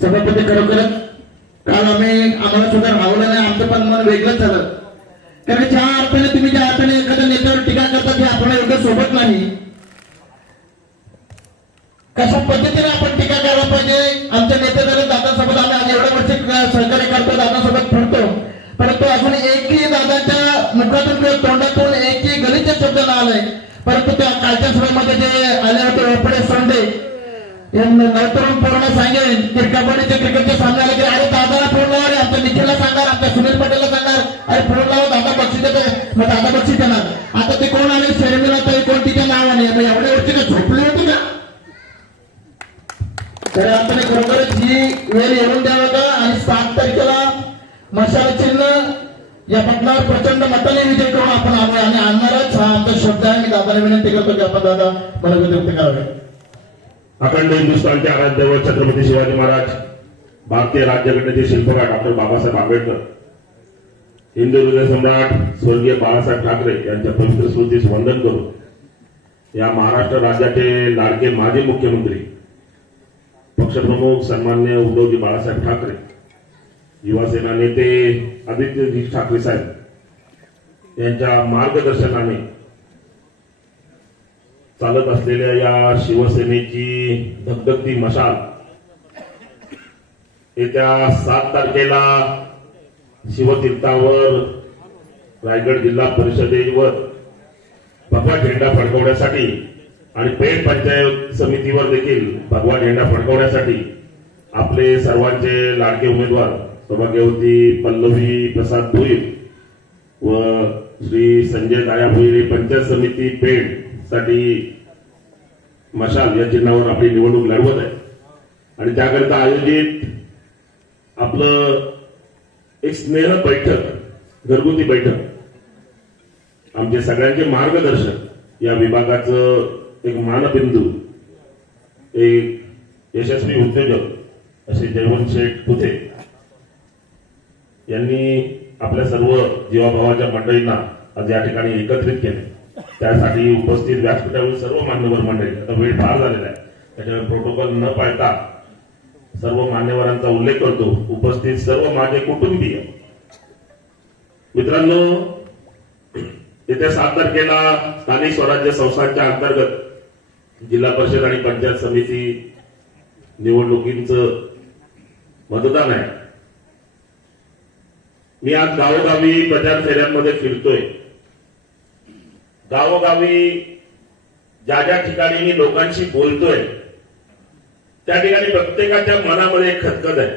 सभापती खरोखरच काल आम्हाला सुद्धा राहवलं नाही, आमचं पण मन वेगळंच झालं. कारण ज्या अर्थाने तुम्ही ज्या अर्थाने एखाद्या नेत्यावर टीका करता ते आपल्या एवढं सोबत नाही. कशा पद्धतीने आपण टीका करायला पाहिजे. आमच्या नेत्याकडे दादासोबत आम्ही आज एवढ्या वर्ष सहकार्य करतो, दादासोबत फिरतो, परंतु अजून एकही दादाच्या मुखातून किंवा तोंडातून एकही गलिच्छ शब्द न आलाय. परंतु त्या कालच्या सभेमध्ये जे आले होते ओपडे सोंडे नवतरुण पोरांना सांगेन की कबड्डीच्या क्रिकेटच्या सामने आले की अरे दादाला फोन लावा रे, आमच्या निखिलला सांगा, आमच्या सुनील पटेलला सांगा, अरे फोन लावा, दादा बक्षीस देते, मग दादा बक्षीस देणार. आता ते कोण आले शर्मिला ताई कोण तिच्या नावाने एवढ्या वर्षी का झोपले होते का. तर आपण खरोखरच ही वेळ येऊन द्यावं का. आणि 7 तारखेला मशाल चिन्ह या पटनावर प्रचंड मताने विजय करून आपण आणू आणि आणणारच हा आमचा शब्द आहे. मी दादाला विनंती करतो की आपण दादा मला व्यक्त करावे. अखंड हिंदुस्थानचे आराध्य दैवत छत्रपती शिवाजी महाराज, भारतीय राज्यघटनेचे शिल्पकार डॉक्टर बाबासाहेब आंबेडकर, हिंदू हृदय सम्राट स्वर्गीय बाळासाहेब ठाकरे यांच्या पवित्र स्मृतीस वंदन करून या महाराष्ट्र राज्याचे लाडके माजी मुख्यमंत्री पक्षप्रमुख सन्मान्य उद्धवजी बाळासाहेब ठाकरे, युवासेना नेते आदित्यजी ठाकरे साहेब यांच्या मार्गदर्शनाने चालत असलेल्या या शिवसेनेची धगधगती मशाल येत्या 7 तारखेला शिवतीर्थावर रायगड जिल्हा परिषदेवर भगवा झेंडा फडकवण्यासाठी आणि पेठ पंचायत समितीवर देखील भगवा झेंडा फडकवण्यासाठी आपले सर्वांचे लाडके उमेदवार सौभाग्यवती पल्लवी प्रसाद भोईर व श्री संजय दाया भोईर हे पंचायत समिती पेठ साठी मशाल या चिन्हावर आपली निवडणूक लढवत आहे. आणि त्याकरिता आयोजित आपलं एक स्नेह बैठक, घरगुती बैठक, आमचे सगळ्यांचे मार्गदर्शक, या विभागाचं एक मानबिंदू, एक यशस्वी उद्योजक असे जयवंत शेठ पुथे यांनी आपल्या सर्व जीवाभावाच्या मंडळींना आज या ठिकाणी एकत्रित केले. त्यासाठी उपस्थित व्यासपीठावर सर्व मान्यवर मंडळी, आता वेळ फार झालेला आहे त्याच्यामुळे प्रोटोकॉल न पाळता सर्व मान्यवरांचा उल्लेख करतो. उपस्थित सर्व माझे कुटुंबीय मित्रांनो, येत्या 7 तारखेला स्थानिक स्वराज्य संस्थांच्या अंतर्गत जिल्हा परिषद आणि पंचायत समिती निवडणुकीचं मतदान आहे. मी आज गावोगावी प्रचार फेऱ्यांमध्ये फिरतोय. गावोगावी ज्या ज्या ठिकाणी मी लोकांशी बोलतोय त्या ठिकाणी प्रत्येकाच्या मनामध्ये एक खदखद आहे.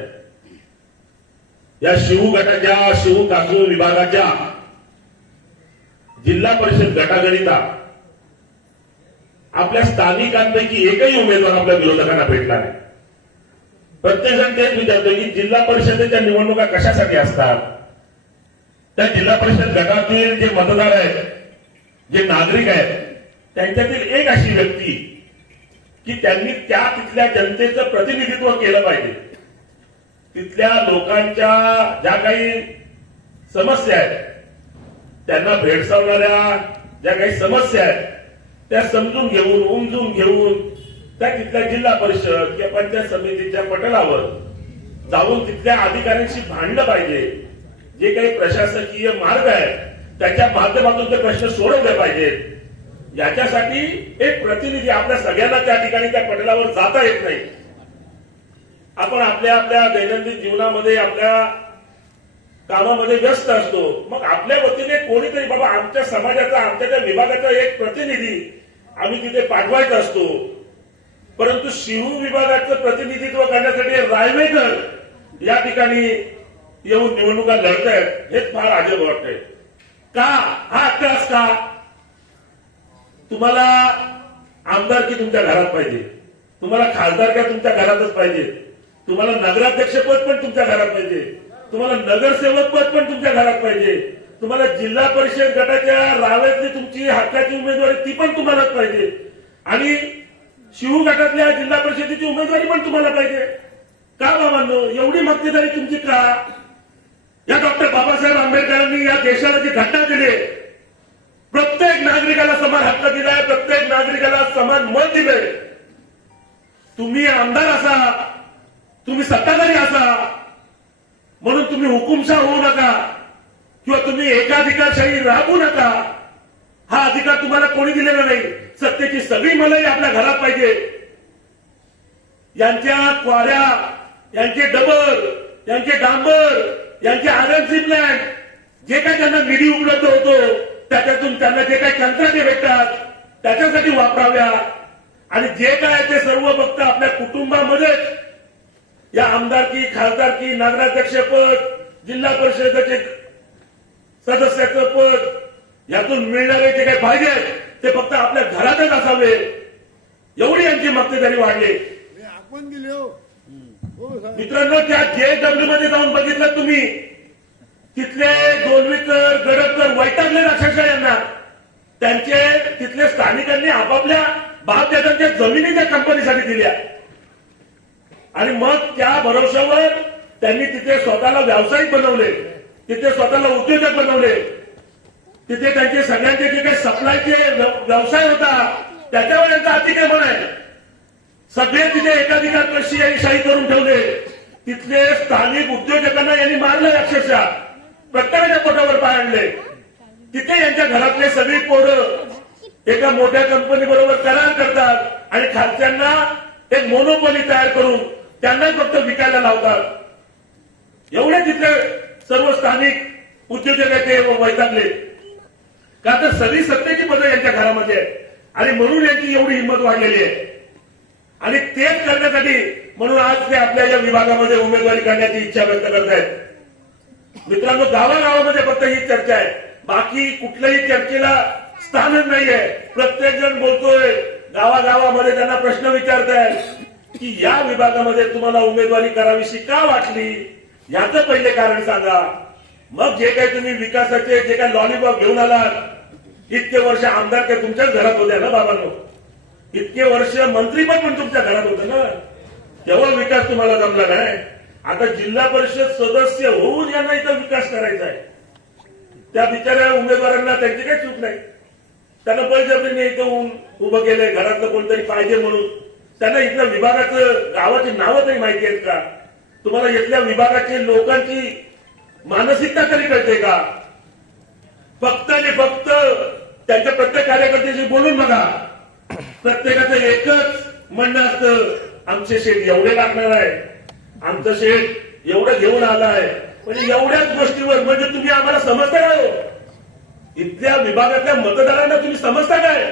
या शिव गटाच्या, शिव काकू विभागाच्या जिल्हा परिषद गटाकरिता आपल्या स्थानिकांपैकी एकही उमेदवार आपल्या विरोधकांना भेटला नाही. प्रत्येकजण तेच विचारतोय की जिल्हा परिषदेच्या निवडणुका कशासाठी असतात. त्या जिल्हा परिषद गटातील जे मतदार आहेत, जे नागरिक आहेत, त्यांच्यातील एक अशी व्यक्ती की त्यांनी त्या तिथल्या जनतेचं प्रतिनिधित्व केलं पाहिजे. तिथल्या लोकांच्या ज्या काही समस्या आहेत, त्यांना भेडसावणाऱ्या ज्या काही समस्या आहेत त्या समजून घेऊन, उमजून घेऊन त्या तिथल्या जिल्हा परिषद किंवा पंचायत समितीच्या पटलावर जाऊन तिथल्या अधिकाऱ्यांशी भांडलं पाहिजे. जे काही प्रशासकीय मार्ग आहेत त्याच्या माध्यमातून ते प्रश्न सोडवले पाहिजेत. याच्यासाठी एक प्रतिनिधी आपल्या सगळ्यांना त्या ठिकाणी त्या पटलावर जाता येत नाही. आपण आपल्या आपल्या दैनंदिन जीवनामध्ये आपल्या कामामध्ये व्यस्त असतो. मग आपल्या वतीने कोणीतरी बाबा आमच्या समाजाचा, आमच्या त्या विभागाचा एक प्रतिनिधी आम्ही तिथे पाठवायचा असतो. परंतु शिव विभागाचं प्रतिनिधित्व करण्यासाठी रायवेकर या ठिकाणी येऊन निवडणुका लढतायत, हेच फार अजब वाटतंय. का हा अट्टास का. तुम्हाला आमदारकी तुमच्या घरात पाहिजे, तुम्हाला खासदारकी तुमच्या घरातच पाहिजे, तुम्हाला नगराध्यक्षपद पण तुमच्या घरात पाहिजे, तुम्हाला नगरसेवक पद पण तुमच्या घरात पाहिजे, तुम्हाला जिल्हा परिषद गटाच्या रावेतली तुमची हक्काची उमेदवारी ती पण तुम्हालाच पाहिजे, आणि शिव गटातल्या जिल्हा परिषदेची उमेदवारी पण तुम्हाला पाहिजे. का बाबांनो एवढी मक्तेदारी तुमची का. या डॉक्टर बाबासाहेब आंबेडकरांनी या देशाला जी घटना दिली, प्रत्येक नागरिकाला समान हक्क दिलाय, प्रत्येक नागरिकाला समान मत दिलंय. तुम्ही आमदार असा, तुम्ही सत्ताधारी असा म्हणून तुम्ही हुकुमशाह होऊ नका किंवा तुम्ही एकाधिकारशाही राबवू नका. हा अधिकार तुम्हाला कोणी दिलेला नाही. सत्तेची सगळी मलाई आपल्या घरात पाहिजे. यांच्या क्वाऱ्या, यांचे डबर, यांचे डांबर, यांचे आरएमसी प्लॅन, जे काही त्यांना निधी उपलब्ध होतो त्याच्यातून त्यांना जे काही कंत्राटे भेटतात त्याच्यासाठी वापराव्या. आणि जे काय ते सर्व फक्त आपल्या कुटुंबामध्येच या आमदारकी, खासदारकी, नगराध्यक्षपद, जिल्हा परिषदेचे सदस्याचं पद यातून मिळणारे जे काही पाहिजे ते फक्त आपल्या घरातच असावे एवढी यांची मक्तेदारी वाढली. आपण दिले हो. मित्रांनो, त्या JW मध्ये जाऊन बघितलं तुम्ही, तिथले गोलवीकर, गडकर वैतागले अक्षरशः यांना. त्यांचे तिथले स्थानिकांनी आपापल्या बापदादांच्या जमिनी त्या कंपनीसाठी दिल्या आणि मग त्या भरोश्यावर त्यांनी तिथे स्वतःला व्यावसायिक बनवले, तिथे स्वतःला उद्योजक बनवले. तिथे त्यांचे सगळ्यांचे जे काही सप्लायचे व्यवसाय होता त्याच्यावर यांचं अतिक्रमण आहे. सगळे तिथे एकाधिकारशाही करून ठेवले. तिथले स्थानिक उद्योजकांना यांनी मारले अक्षरशः, प्रत्येकाच्या पोटावर पाय आणले. तिथे यांच्या घरातले सगळी पोरं एका मोठ्या कंपनी बरोबर करार करतात आणि खालच्यांना एक मोनोपॉली तयार करून त्यांना फक्त विकायला लावतात. एवढे तिथले सर्व स्थानिक उद्योजक आहेत ते वैतागले का तर सगळी सत्तेची पदं यांच्या घरामध्ये आहे आणि म्हणून यांची एवढी हिंमत वाढलेली आहे. आणि तेच करण्यासाठी म्हणून आज ते आपल्या या विभागामध्ये उमेदवारी करण्याची इच्छा व्यक्त करतायत. मित्रांनो, गावागावामध्ये फक्त ही चर्चा आहे, बाकी कुठल्याही चर्चेला स्थानच नाहीये. प्रत्येक जण बोलतोय, गावागावामध्ये त्यांना प्रश्न विचारतायत की या विभागामध्ये तुम्हाला उमेदवारी करावीशी का वाटली, याचं पहिले कारण सांगा. मग जे काही तुम्ही विकासाचे जे काही लॉलीपॉप घेऊन आलात, इतके वर्ष आमदार काय तुमच्याच घरात होत्या ना बाबांनो, इतके वर्ष मंत्रीपद पण तुमच्या घरात होतं ना, तेव्हा विकास तुम्हाला जमला नाही. आता जिल्हा परिषद सदस्य होऊन यांना इथं विकास करायचा आहे. त्या बिचाऱ्या उमेदवारांना त्यांची काही चूक नाही, त्यांना बळजबरीने इथं उभं केलंय, घरातलं कोणतरी पाहिजे म्हणून. त्यांना इथल्या विभागाचं, गावाची नावं तरी माहिती आहेत का? तुम्हाला इथल्या विभागाची लोकांची मानसिकता तरी कळते का? फक्त आणि फक्त त्यांच्या प्रत्येक कार्यकर्त्याशी बोलून बघा, प्रत्येकाचं एकच म्हणणं असतं, आमचे शेठ एवढे लागणार आहे, आमचं शेठ एवढं घेऊन आलाय. म्हणजे एवढ्याच गोष्टीवर म्हणजे तुम्ही आम्हाला समजता काय? इथल्या विभागातल्या मतदारांना तुम्ही समजता काय?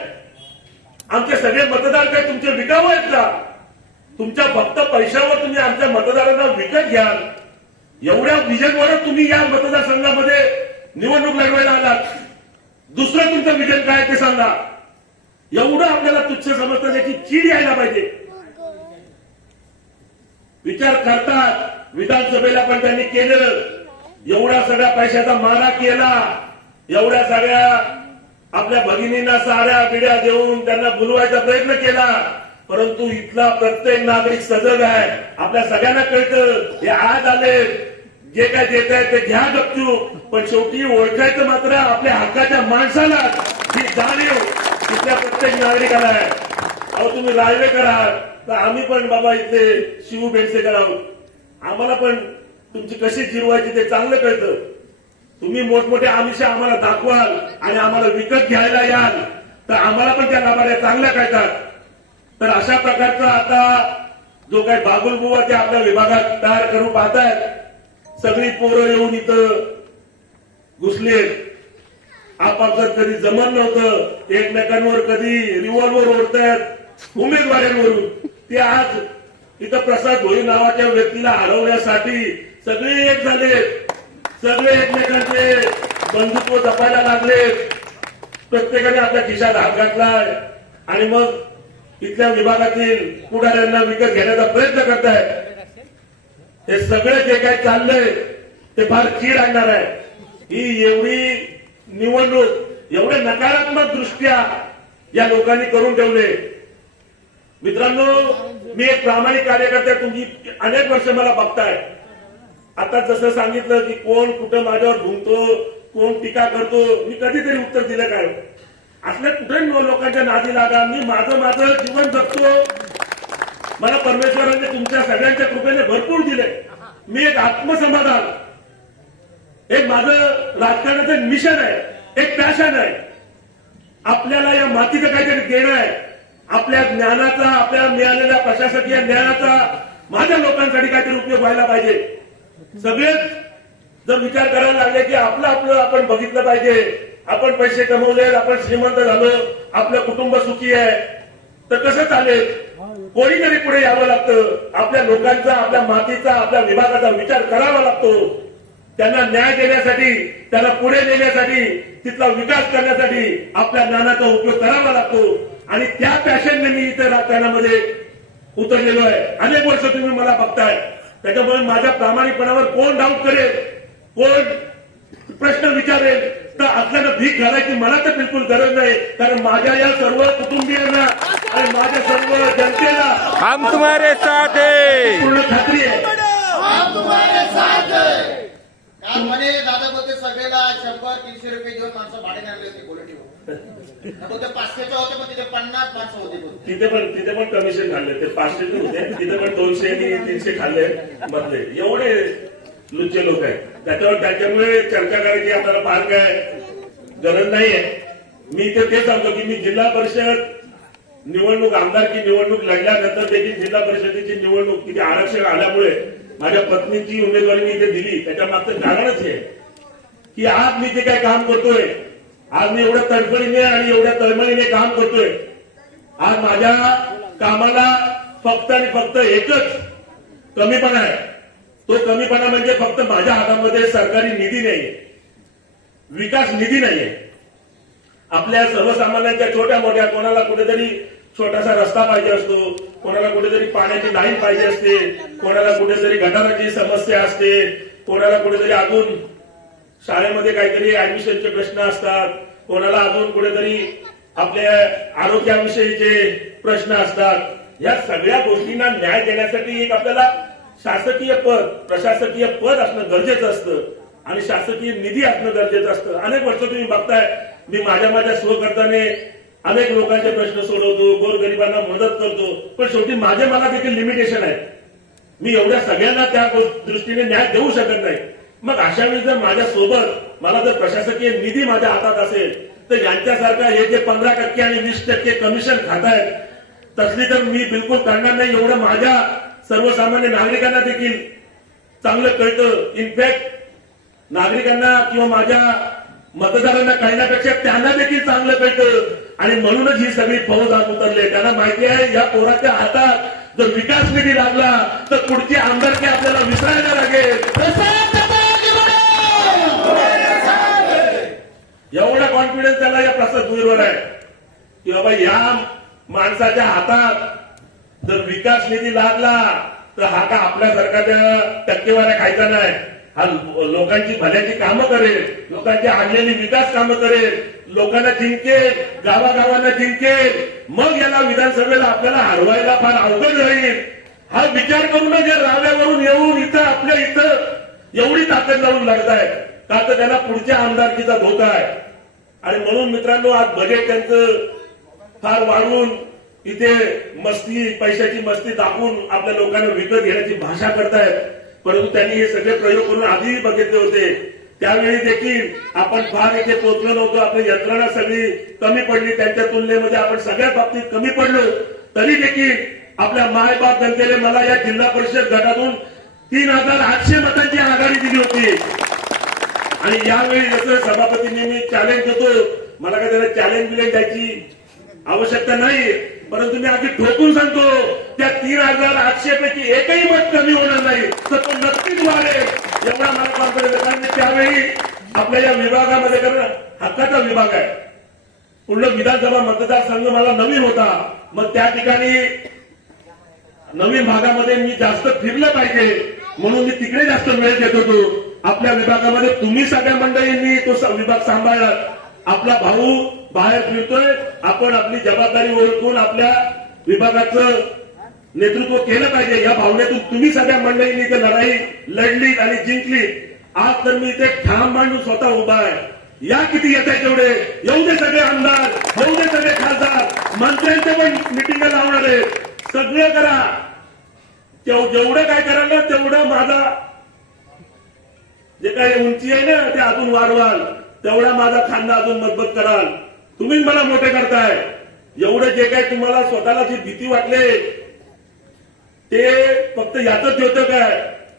आमचे सगळे मतदार काय तुमचे विकाऊ आहेत का? तुमच्या फक्त पैशावर तुम्ही आमच्या मतदारांना विकत घ्याल, एवढ्या विजनवरच तुम्ही या मतदारसंघामध्ये निवडणूक लढवायला आलात. दुसरं तुमचं विजन काय ते सांगा. एवढं आपल्याला तुच्छ समजतं त्याची चीड यायला पाहिजे. विचार करतात, विधानसभेला पण त्यांनी केलं, एवढा सगळ्या पैशाचा मारा केला, एवढ्या सगळ्या आपल्या भगिनींना साड्या बिड्या देऊन त्यांना बोलवायचा प्रयत्न केला, परंतु इथला प्रत्येक नागरिक सजग आहे. आपल्या सगळ्यांना कळतं हे आज आले, जे काय देत आहे ते घ्या गपचूप, पण शेवटी ओळखायचं मात्र आपल्या हक्काच्या माणसाला. ही जाणीव इथल्या प्रत्येक नागरिकाला आहे. अहो, तुम्ही रायवेकर आहात तर आम्ही पण बाबा इथले शिव बेडसेकर आहोत, आम्हाला पण तुमची कशी जिरवायची ते चांगलं कळतं. तुम्ही मोठमोठे आमिष आम्हाला दाखवाल आणि आम्हाला विकत घ्यायला याल तर आम्हाला पण त्या लाभार्थ्या चांगल्या कळतात. तर अशा प्रकारचा आता जो काही बागुलबुवा ते आपल्या विभागात तयार करून पाहतायत, सगळी पोरं येऊन इथं घुसलेत. आपापसात कधी जमन नव्हतं, एकमेकांवर कधी रिव्हॉल्वर ओढतायत उमेदवारांवरून. ते आज इथं प्रसाद भोई नावाच्या व्यक्तीला हरवण्यासाठी सगळे एक झाले, सगळे एकमेकांचे बंधुत्व जपायला लागले. प्रत्येकाने आपल्या खिशात हात घातलाय आणि मग इथल्या विभागातील पुढाऱ्यांना विकत घेण्याचा प्रयत्न करतायत. हे सगळं जे काही चाललंय ते फार चीड आणणार आहे. ही एवढी निवडणूक एवढे नकारात्मक दृष्ट्या या लोकांनी करून ठेवले. मित्रांनो, मी एक प्रामाणिक कार्यकर्ता, तुम्ही अनेक वर्ष मला बघताय. आता जसं सांगितलं की कोण कुठं माझ्यावर घुमतो, कोण टीका करतो, मी कधीतरी उत्तर दिलं काय? असल्या कुठे लोकांच्या नादी लागा. मी माझं जीवन जगतो, मला परमेश्वराने तुमच्या सगळ्यांच्या कृपेने भरपूर दिले. मी एक आत्मसमाधान, एक माझं राजकारणाचं मिशन आहे, एक पॅशन आहे. आपल्याला या मातीचं काहीतरी देणं आहे. आपल्या ज्ञानाचा, आपल्याला मिळालेल्या प्रशासकीय ज्ञानाचा माझ्या लोकांसाठी काहीतरी उपयोग व्हायला पाहिजे. सगळेच जर विचार करायला लागले की आपलं आपण बघितलं पाहिजे, आपण पैसे कमवले, आपण श्रीमंत झालो, आपलं कुटुंब सुखी आहे, तर कसं चालेल? कोणीतरी पुढे यावं लागतं. आपल्या लोकांचा, आपल्या मातीचा, आपल्या विभागाचा विचार करावा लागतो. त्यांना न्याय देण्यासाठी, त्यांना पुढे नेण्यासाठी, तिथला विकास करण्यासाठी आपल्या ज्ञानाचा उपयोग करावा लागतो. आणि त्या पॅशनने मी इथे राजकारणामध्ये उतरलेलो आहे. अनेक वर्ष तुम्ही मला बघताय. त्याच्यामुळे माझ्या प्रामाणिकपणावर कोण डाऊट करेल, कोण प्रश्न विचारेल, तर आपल्याला भीक घालायची मला तर बिलकुल गरज नाही. कारण माझ्या या सर्व कुटुंबियांना आणि माझ्या सर्व जनतेला हम तुम्हारे साथ हैं. पूर्ण खात्री आहे. काल म्हणे दादा बोलते सभेला 100-300 रुपये देऊन माणसं भाडे आणले होते क्वालिटीवर. ते 500चं होते पण तिथे 50 माणसं होते. तिथे पण कमिशन खाल्ले. ते 500 होते, तिथे पण 200 आणि 300 खाल्ले मधले. एवढे लुच्चे लोक आहेत. त्याच्यामुळे चर्चा करायची आपल्याला फार काय गरज नाहीये. मी तर ते सांगतो की मी जिल्हा परिषद निवडणूक, आमदारकी निवडणूक लढल्यानंतर देखील जिल्हा परिषदेची निवडणूक तिथे आरक्षण आल्यामुळे माझ्या पत्नीची उमेदवारी मी इथे दिली. त्याच्या मागचं कारणच हे की आज मी जे काही काम करतोय, आज मी एवढ्या तडफडीने आणि एवढ्या तळमळीने काम करतोय. आज माझ्या कामाला फक्त आणि फक्त एकच कमीपणा आहे. तो कमीपणा म्हणजे फक्त माझ्या हातामध्ये सरकारी निधी नाहीये, विकास निधी नाहीये. आपल्या सर्वसामान्यांच्या छोट्या मोठ्या, कोणाला कुठेतरी छोटासा रस्ता पाहिजे असतो, कोणाला कुठेतरी पाण्याची लाईन पाहिजे असते, कोणाला कुठेतरी गटाराची समस्या असते, कोणाला कुठेतरी अजून शाळेमध्ये काहीतरी ऍडमिशनचे प्रश्न असतात, कोणाला अजून कुठेतरी आपल्या आरोग्याविषयीचे प्रश्न असतात. या सगळ्या गोष्टींना न्याय देण्यासाठी एक आपल्याला शासकीय पद, प्रशासकीय पद असणं गरजेचं असतं आणि शासकीय निधी असणं गरजेचं असतं. अनेक वर्ष तुम्ही बघताय मी माझ्या स्वखर्चाने अनेक लोकांचे प्रश्न सोडवतो, गोरगरिबांना मदत करतो. पण शेवटी मला देखील लिमिटेशन आहे. मी एवढ्या सगळ्यांना त्या दृष्टीने न्याय देऊ शकत नाही. मग अशा वेळी जर माझ्या सोबत मला जर प्रशासकीय निधी माझ्या हातात असेल तर यांच्यासारखा हे जे 15% आणि 20% कमिशन खातायत तसली तर मी बिलकुल करणार नाही. एवढं माझ्या सर्वसामान्य नागरिकांना देखील चांगलं कळतं. इनफॅक्ट नागरिकांना किंवा माझ्या मतदारांना कळण्यापेक्षा त्यांना देखील चांगलं कळतं. आणि म्हणूनच ही सगळी फौज आज उतरली. त्यांना माहिती आहे या पोराच्या हातात जर विकास निधी लागला तर पुढची आमदारकी आपल्याला विसरायला लागेल. एवढा कॉन्फिडन्स त्याला या प्रसाद भुईरवर आहे की बाबा या माणसाच्या हातात जर विकास निधी लागला तर हा का आपल्या सरकारच्या टक्केवाऱ्या खायचा नाही. हा लोकांची भल्याची कामं करेल, लोकांची आणलेली विकास कामं करेल, लोकांना जिंकेल, गावागावांना जिंकेल. मग याला विधानसभेला आपल्याला हरवायला फार अवघड राहील. हा विचार करूनच या राव्यावरून येऊन इथं आपल्या इथं एवढी ताकद लावून लढतायत का तर त्याला पुढच्या आमदारकीचा धोका आहे. आणि म्हणून मित्रांनो आज बजेट त्यांचं फार वाढवून इथे मस्ती, पैशाची मस्ती दाखवून आपल्या लोकांना विकत घेण्याची भाषा करतायत. परंतु त्यांनी हे सगळे प्रयोग करून आधीही बघितले होते. त्यावेळी देखील आपण फार इथे पोहोचलो नव्हतो. आपली यंत्रणा सगळी कमी पडली. त्यांच्या तुलनेमध्ये आपण सगळ्या बाबतीत कमी पडलो. तरी देखील आपल्या मायबाप जनतेने मला या जिल्हा परिषद गटातून 3800 मतांची आघाडी दिली होती. आणि यावेळी जसं सभापतींनी मी चॅलेंज देतो, मला काय त्याला चॅलेंज द्यायची आवश्यकता नाही. परंतु मी आधी ठोकून सांगतो त्या 3800 पैकी एकही मत कमी होणार नाही तर तो नक्कीच वाढेल एवढा मला कॉन्फिडन्स आहे. कारण त्यावेळी आपल्या या विभागामध्ये कारण हक्काचा विभाग आहे. पूर्ण विधानसभा मतदारसंघ मला नवीन होता. मग त्या ठिकाणी नवीन भागामध्ये मी जास्त फिरलं पाहिजे म्हणून मी तिकडे जास्त वेळ देत होतो. आपल्या विभागामध्ये तुम्ही सगळ्या मंडळींनी तो विभाग सांभाळला. आपला भाऊ बाहेर फिरतोय, आपण आपली जबाबदारी ओळखून आपल्या विभागाचं नेतृत्व केलं पाहिजे. या भावनेतून तुम्ही सगळ्या मंडळींनी इथे लढाई लढली आणि जिंकली. आज तर मी इथे ठाम मांडून स्वतः उभा आहे. या किती येत आहे तेवढे येऊ दे सगळे आमदार, येऊ दे सगळे खासदार, मंत्र्यांचे पण मिटिंग लावणार आहे. सगळं करा. जेवढं काय कराल ना तेवढं माझा जे काही उंची आहे ना ते अजून वाढवाल, तेवढा माझा खांदा अजून मजबूत कराल. तुम्हीच मला मोठे करताय. एवढं जे काही तुम्हाला स्वतःला जी भीती वाटले ते फक्त याचंच होतं काय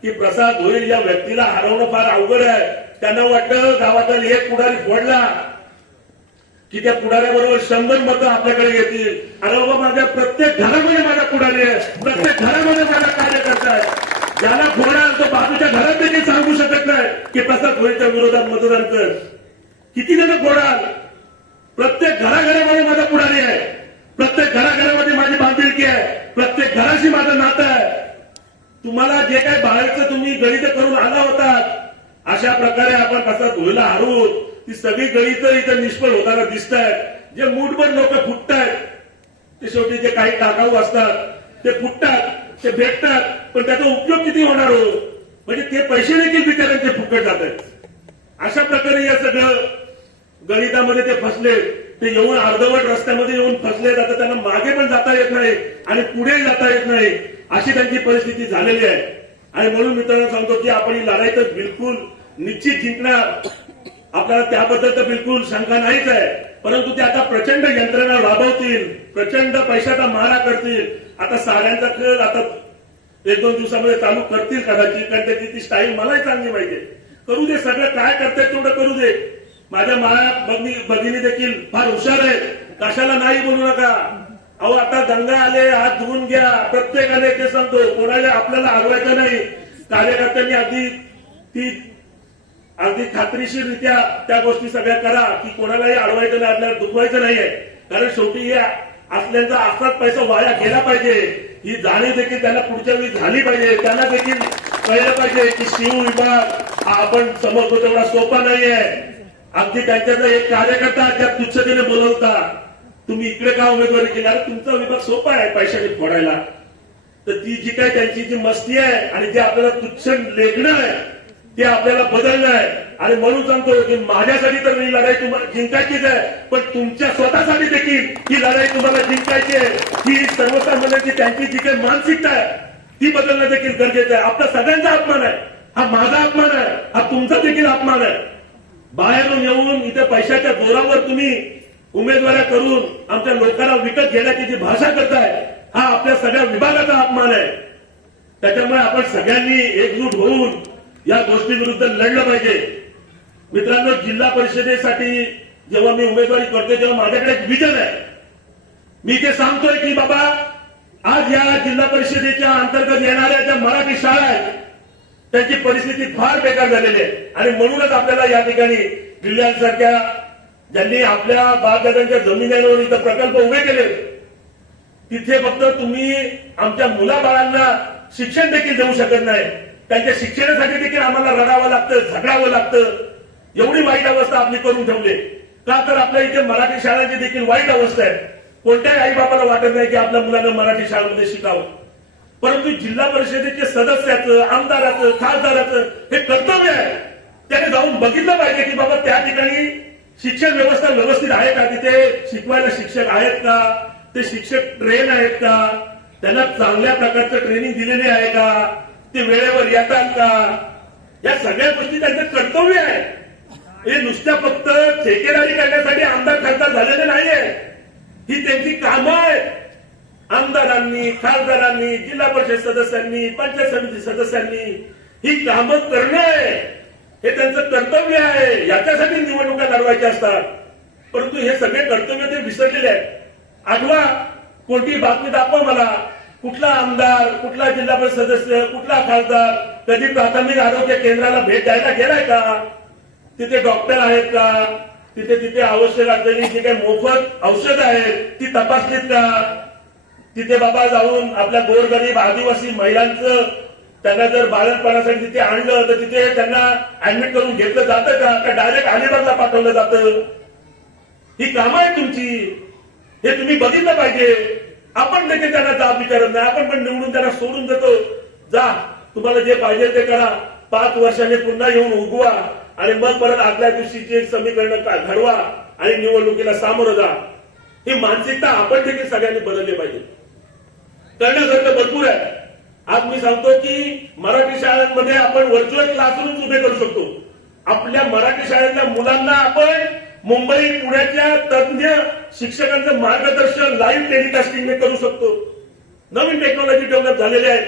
की प्रसाद होईल या व्यक्तीला हरवणं फार अवघड आहे. त्यांना वाटतं गावातील एक पुढारी फोडला की त्या पुढाऱ्याबरोबर 100 मतं आपल्याकडे येतील. अरे बाबा, माझ्या प्रत्येक घरामध्ये माझा पुढारी आहे, प्रत्येक घरामध्ये माझा कार्यकर्ता आहे. ज्याला फोडाल तो बाजूच्या घरात देखील सांगू शकत नाही की प्रसाद भोईरच्या विरोधात मतदान कर. किती जण फोडाल? प्रत्येक घराघरामध्ये माझा पुढारी आहे, प्रत्येक घराघरामध्ये माझी बांधिलकी आहे, प्रत्येक घराशी माझं नातं आहे. तुम्हाला जे काही बाहेरचं तुम्ही गणित करून आला होतात अशा प्रकारे आपण प्रसाद भोईरला हरवू. ती सगळी गणित इथं निष्फळ होताना दिसत आहेत. जे मूठभर लोक फुटतायत ते शेवटी जे काही टाकाऊ असतात ते फुटतात, ते भेटतात, पण त्याचा उपयोग किती होणार हो? म्हणजे ते पैसे देखील बिचाऱ्यांचे फुकट जात आहेत. अशा प्रकारे या सगळं गणितामध्ये ते फसले. ते येऊन अर्धवट रस्त्यामध्ये येऊन फसले जातात. त्यांना मागे पण जाता येत नाही आणि पुढे जाता येत नाही, अशी त्यांची परिस्थिती झालेली आहे. आणि म्हणून मित्रांनो सांगतो की आपण ही लढाई तर बिलकुल निश्चित जिंकणार. आपल्याला त्याबद्दल तर बिलकुल शंका नाहीच आहे. परंतु ते आता प्रचंड यंत्रणा राबवतील, प्रचंड पैशाचा मारा करतील. आता साड्यांचा खेळ आता 1-2 दिवसामध्ये चालू करतील कदाचित, कारण त्याची ती स्टाईल मलाही चांगली माहिती आहे. करू दे, सगळं काय करतायत तेवढं करू दे. माझ्या माया भगिनी देखील फार हुशार आहे, कशाला नाही बोलू नका. अहो, आता दंगा आले, हात धुवून घ्या. प्रत्येकाने ते सांगतो, कोणाला आपल्याला हरवायचं नाही. कार्यकर्त्यांनी अगदी खात्रीशीररित्या त्या गोष्टी सगळ्या करा की कोणालाही अडवायचं नाही, आपल्याला दुखवायचं नाहीये. कारण शेवटी या असल्यांचा असाच पैसा वाया गेला पाहिजे ही जाणीव देखील त्यांना पुढच्या वेळी झाली पाहिजे. त्यांना देखील कळलं पाहिजे की शिव विभाग हा आपण समजतो तेवढा सोपा नाहीये. अगदी त्यांच्याचा एक कार्यकर्ता त्या तुच्छतेने बोलवता, तुम्ही इकडे का उमेदवारी केली? अरे तुमचा विभाग सोपा आहे पैशाने फोडायला. तर ती जी काही त्यांची जी मस्ती आहे आणि जे आपल्याला तुच्छ लेखणं आहे ते आपल्याला बदलणं आहे. आणि म्हणून सांगतो की माझ्यासाठी तर ही लढाई तुम्हाला जिंकायचीच आहे, पण तुमच्या स्वतःसाठी देखील ही लढाई तुम्हाला जिंकायची आहे. ही सर्वसामान्यांची त्यांची जी काही मानसिकता आहे ती बदलणं देखील गरजेचं आहे. आपला सगळ्यांचा अपमान आहे, हा माझा अपमान आहे, हा तुमचा देखील अपमान आहे. बाहेरून येऊन इथे पैशाच्या जोरावर तुम्ही उमेदवाऱ्या करून आमच्या लोकांना विकत घेण्याची जी भाषा करताय हा आपल्या सगळ्या विभागाचा अपमान आहे. त्याच्यामुळे आपण सगळ्यांनी एकजूट होऊन या गोष्टीविरुद्ध लढलं पाहिजे. मित्रांनो, जिल्हा परिषदेसाठी जेव्हा मी उमेदवारी करतोय तेव्हा माझ्याकडे एक विजन आहे. मी ते सांगतोय की बाबा, आज या जिल्हा परिषदेच्या अंतर्गत येणाऱ्या ज्या मराठी शाळा आहेत त्यांची परिस्थिती फार बेकार झालेली आहे. आणि म्हणूनच आपल्याला या ठिकाणी जिल्ह्यांसारख्या ज्यांनी आपल्या बापदादांच्या जमिनीवर इथं प्रकल्प उभे केले तिथे फक्त तुम्ही आमच्या मुलाबाळांना शिक्षण देखील देऊ शकत नाही. त्यांच्या शिक्षणासाठी देखील आम्हाला रडावं लागतं, झगडावं लागतं. एवढी वाईट अवस्था आपली करून ठेवली का? तर आपल्या इथे मराठी शाळांची देखील वाईट अवस्था आहे. कोणत्याही आई बापाला वाटत नाही की आपल्या मुलांना मराठी शाळेमध्ये शिकावं. परंतु जिल्हा परिषदेचे सदस्याचं, आमदाराचं, खासदाराचं हे कर्तव्य आहे. त्याने जाऊन बघितलं पाहिजे की बाबा त्या ठिकाणी शिक्षण व्यवस्था व्यवस्थित आहे का, तिथे शिकवायला शिक्षक आहेत का, ते शिक्षक ट्रेन आहेत का, त्यांना चांगल्या प्रकारचं ट्रेनिंग दिलेले आहे का, ते वेळेवर येतात का, या सगळ्या गोष्टी त्यांचं कर्तव्य आहे. हे नुसत्या फक्त ठेकेदारी करण्यासाठी आमदार खासदार झालेले नाहीये. ही त्यांची कामं आहेत. आमदारांनी, खासदारांनी, जिल्हा परिषद सदस्यांनी, पंचायत समिती सदस्यांनी ही कामं करणं आहे, हे त्यांचं कर्तव्य आहे. याच्यासाठी निवडणुका लढवायच्या असतात. परंतु हे सगळे कर्तव्य ते विसरलेले आहेत. आठवा, कोणती बातमी दाखवा मला, कुठला आमदार, कुठला जिल्हा परिषद सदस्य, कुठला खासदार कधी प्राथमिक आरोग्य केंद्राला भेट द्यायला गेलाय का? तिथे डॉक्टर आहेत का? तिथे आवश्यक असलेली जी काही मोफत औषधं आहेत ती तपासलीत का? तिथे बाबा जाऊन आपल्या गोरगरीब आदिवासी महिलांचं त्यांना जर बाळंतपणासाठी तिथे आणलं तर तिथे त्यांना ऍडमिट करून घेतलं जातं का डायरेक्ट अलिबागला पाठवलं जातं? ही कामं आहेत तुमची, हे तुम्ही बघितलं पाहिजे. आपण देखील त्यांना जाब विचारत नाही. आपण पण निवडून त्यांना सोडून देतो. जा, तुम्हाला जे पाहिजे ते करा, 5 वर्षांनी पुन्हा येऊन उगवा आणि मग परत आदल्या दिवशीचे समीकरण घडवा आणि निवडणुकीला सामोरं जा. ही मानसिकता आपण देखील सगळ्यांनी बदलली पाहिजे. करण्यासारखं भरपूर आहे. आज मी सांगतो की मराठी शाळांमध्ये आपण व्हर्च्युअल क्लासरूम उभे करू शकतो. आपल्या मराठी शाळेतल्या मुलांना आपण मुंबई पुण्याच्या तज्ञ शिक्षकांचं मार्गदर्शन लाईव्ह टेलिकास्टिंग करू शकतो. नवीन टेक्नॉलॉजी डेव्हलप झालेली आहे.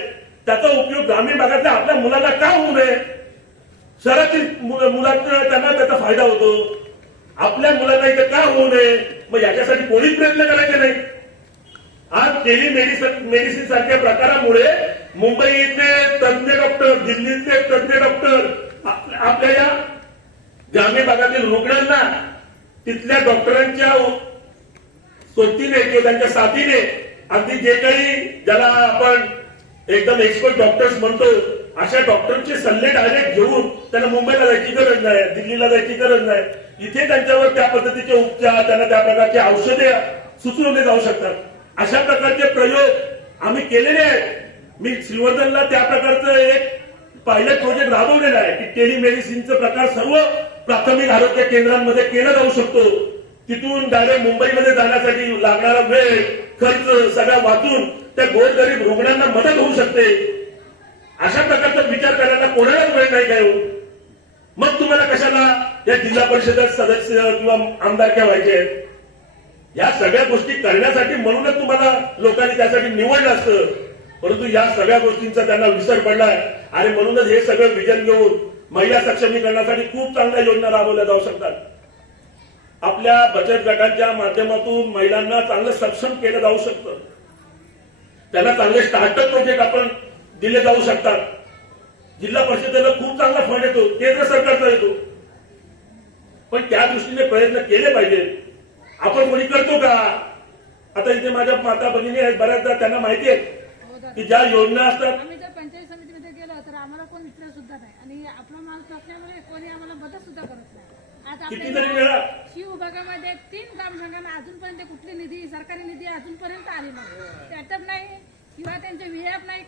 त्याचा उपयोग ग्रामीण भागातल्या आपल्या मुलांना का होऊ नये? शहरातील मुलांना त्यांना त्याचा फायदा होतो. आपल्या मुलांना इथे का होऊ नये? मग याच्यासाठी कोणीच प्रयत्न करायचे नाही. आज टेलिमेडिसिन सारख्या प्रकारामुळे मुंबईतले तज्ञ डॉक्टर, दिल्लीतले तज्ञ डॉक्टर आपल्या या ग्रामीण भागातील रुग्णांना तिथल्या डॉक्टरांच्या सोबतीने किंवा त्यांच्या साथीने अगदी जे काही ज्याला आपण एकदम एक्सपर्ट डॉक्टर्स म्हणतो अशा डॉक्टरचे सल्ले डायरेक्ट घेऊन त्यांना मुंबईला जायची गरज नाही, दिल्लीला जायची गरज नाही. इथे त्यांच्यावर त्या पद्धतीचे उपचार, त्यांना त्या प्रकारचे औषधे सुचवले जाऊ शकतात. अशा प्रकारचे प्रयोग आम्ही केलेले आहेत. मी श्रीवर्धनला त्या प्रकारचं एक पायलट प्रोजेक्ट राबवलेला आहे की टेलिमेडिसिनचा प्रकार सर्व प्राथमिक आरोग्य केंद्रांमध्ये केला जाऊ शकतो. तिथून डायरेक्ट मुंबईमध्ये जाण्यासाठी लागणारा वेळ, खर्च सगळा वाचून त्या गोरगरीब रुग्णांना मदत होऊ शकते. अशा प्रकारचा विचार करायला कोणालाच वेळ नाही काय. मग तुम्हाला कशाला या जिल्हा परिषद सदस्य किंवा आमदारक्या व्हायचे आहेत? या सगळ्या गोष्टी करण्यासाठी म्हणूनच तुम्हाला लोकांनी त्यासाठी निवडलं असतं. परंतु या सगळ्या गोष्टींचा त्यांना विसर पडलाय आणि म्हणूनच हे सगळं विजन घेऊन महिला सक्षमीकरणासाठी खूप चांगल्या योजना राबवल्या जाऊ शकतात. आपल्या बचत गटांच्या माध्यमातून महिलांना चांगलं सक्षम केलं जाऊ शकतं. त्यांना चांगले स्टार्टअप प्रोजेक्ट आपण दिले जाऊ शकतात. जिल्हा परिषदेला खूप चांगला फंड येतो, केंद्र सरकारचा येतो. पण त्या दृष्टीने प्रयत्न केले पाहिजे. आपण कोणी करतो का? आता इथे माझ्या माता भगिनी आहेत, बऱ्याचदा त्यांना माहिती आहे की ज्या योजना असतात. आम्ही जर पंचायत समितीमध्ये गेलो तर आम्हाला कोण मित्र सुद्धा नाही आणि आपला माणूस नसल्यामुळे कोणी आम्हाला मदत सुद्धा करत नाही. आज कितीतरी वेळा शिव विभागामध्ये 3 ग्रामसंघांना अजूनपर्यंत कुठली निधी, सरकारी निधी अजूनपर्यंत आली नाही. स्टार्टअप नाही किंवा त्यांचे व्हीएफ नाही.